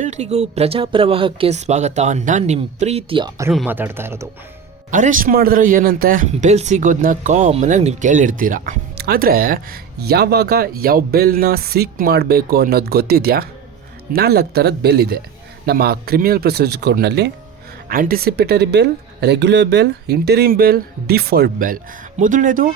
ಎಲ್ರಿಗೂ ಪ್ರಜಾಪ್ರವಾಹಕ್ಕೆ ಸ್ವಾಗತ. ನಾನು ನಿಮ್ಮ ಪ್ರೀತಿಯ ಅರುಣ್ ಮಾತಾಡ್ತಾ ಇರೋದು. ಅರೆಸ್ಟ್ ಮಾಡಿದ್ರೆ ಏನಂತೆ ಬೇಲ್ ಸಿಗೋದನ್ನ ಕಾಮನಾಗಿ ನೀವು ಕೇಳಿರ್ತೀರ. ಆದರೆ ಯಾವಾಗ ಯಾವ ಬೇಲ್ನ ಸೀಕ್ ಮಾಡಬೇಕು ಅನ್ನೋದು ಗೊತ್ತಿದೆಯಾ? 4 ಥರದ ಬೇಲ್ ಇದೆ ನಮ್ಮ ಕ್ರಿಮಿನಲ್ ಪ್ರೊಸೀಜರ್ ಕೋಡ್ನಲ್ಲಿ. Anticipatory bail, regular bail, interim bail, default bail. ಮೊದಲನೇದು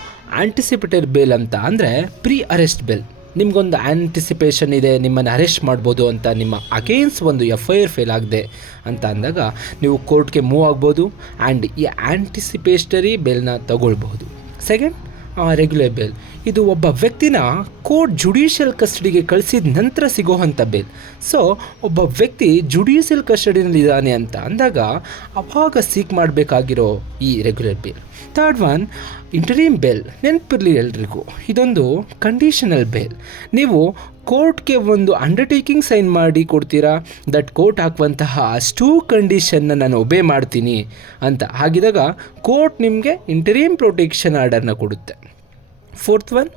ಆಂಟಿಸಿಪೇಟರಿ ಬೇಲ್ ಅಂತ ಅಂದರೆ ಪ್ರೀ ಅರೆಸ್ಟ್ ಬೇಲ್. ನಿಮಗೊಂದು ಆ್ಯಂಟಿಸಿಪೇಷನ್ ಇದೆ, ನಿಮ್ಮನ್ನು ಅರೆಸ್ಟ್ ಮಾಡ್ಬೋದು ಅಂತ, ನಿಮ್ಮ ಅಗೇನ್ಸ್ಟ್ ಒಂದು FIR ಫೇಲ್ ಆಗಿದೆ ಅಂತ ಅಂದಾಗ ನೀವು ಕೋರ್ಟ್ಗೆ ಮೂವ್ ಆಗ್ಬೋದು ಆ್ಯಂಡ್ ಈ ಆ್ಯಂಟಿಸಿಪೇಟರಿ ಬೇಲ್ನ ತಗೊಳ್ಬಹುದು. Second, regular bail. ಇದು ಒಬ್ಬ ವ್ಯಕ್ತಿನ ಕೋರ್ಟ್ ಜುಡಿಷಿಯಲ್ ಕಸ್ಟಡಿಗೆ ಕಳಿಸಿದ ನಂತರ ಸಿಗೋವಂಥ ಬೇಲ್. ಸೊ ಒಬ್ಬ ವ್ಯಕ್ತಿ ಜುಡಿಷಿಯಲ್ ಕಸ್ಟಡಿನಲ್ಲಿ ಇದ್ದಾನೆ ಅಂತ ಅಂದಾಗ ಅವಾಗ ಸೀಕ್ ಮಾಡಬೇಕಾಗಿರೋ ಈ regular bail. Third one, interim bail. ನೆನಪಿರಲಿ ಎಲ್ರಿಗೂ, ಇದೊಂದು ಕಂಡೀಷನಲ್ ಬೇಲ್. ನೀವು ಕೋರ್ಟ್ಗೆ ಒಂದು ಅಂಡರ್ಟೇಕಿಂಗ್ ಸೈನ್ ಮಾಡಿ ಕೊಡ್ತೀರಾ, ದಟ್ ಕೋರ್ಟ್ ಹಾಕುವಂತಹ ಅಷ್ಟೂ ಕಂಡೀಷನ್ನ ನಾನು ಒಬೇ ಮಾಡ್ತೀನಿ ಅಂತ. ಹಾಗಿದಾಗ ಕೋರ್ಟ್ ನಿಮಗೆ ಇಂಟರಿಮ್ ಪ್ರೊಟೆಕ್ಷನ್ ಆರ್ಡರ್ನ ಕೊಡುತ್ತೆ. Fourth one,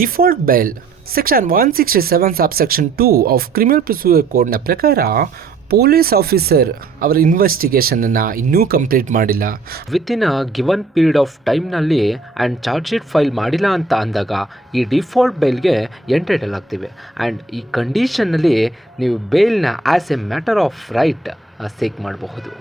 default bail. Section 167 subsection 2 of criminal procedure ಕೋಡ್ನ ಪ್ರಕಾರ ಪೊಲೀಸ್ ಆಫೀಸರ್ ಅವರ ಇನ್ವೆಸ್ಟಿಗೇಷನನ್ನು ಇನ್ನೂ ಕಂಪ್ಲೀಟ್ ಮಾಡಿಲ್ಲ, ವಿತಿನ್ ಗಿವನ್ ಪೀರಿಯಡ್ ಆಫ್ ಟೈಮ್ನಲ್ಲಿ ಆ್ಯಂಡ್ ಚಾರ್ಜ್ ಶೀಟ್ ಫೈಲ್ ಮಾಡಿಲ್ಲ ಅಂತ ಅಂದಾಗ ಈ ಡಿಫಾಲ್ಟ್ ಬೇಲ್ಗೆ ಎಂಟೈಟಲ್ ಆಗ್ತೀವಿ. ಆ್ಯಂಡ್ ಈ ಕಂಡೀಷನ್ನಲ್ಲಿ ನೀವು ಬೇಲ್ನ as a matter of right seek ಮಾಡಬಹುದು.